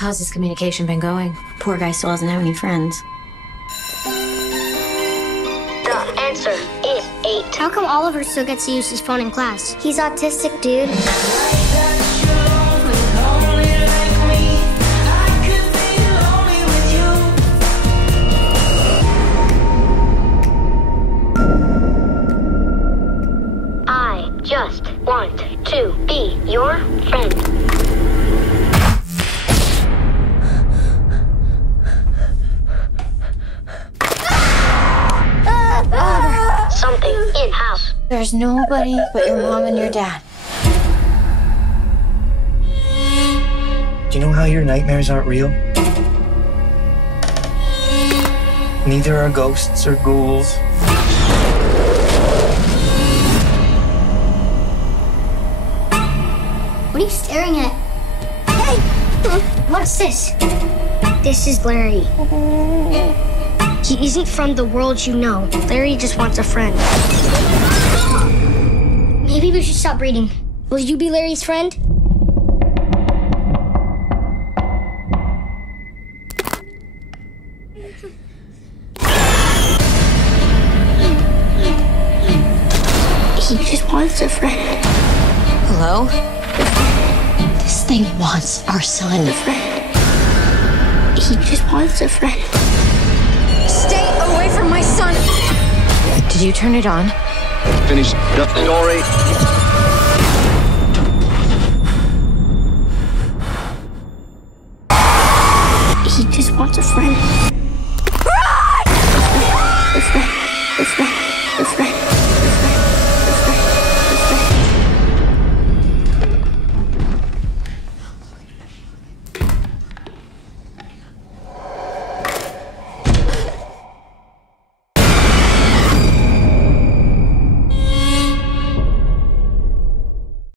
How's this communication been going? Poor guy still doesn't have any friends. The answer is 8. How come Oliver still gets to use his phone in class? He's autistic, dude. I just want to be your friend. Something in house. There's nobody but your mom and your dad. Do you know how your nightmares aren't real? Neither are ghosts or ghouls. What are you staring at? Hey! What's this? This is Larry. He isn't from the world you know. Larry just wants a friend. Maybe we should stop reading. Will you be Larry's friend? He just wants a friend. Hello? This thing wants our son. A friend. He just wants a friend. Stay away from my son! Did you turn it on? Finish the story. He just wants a friend.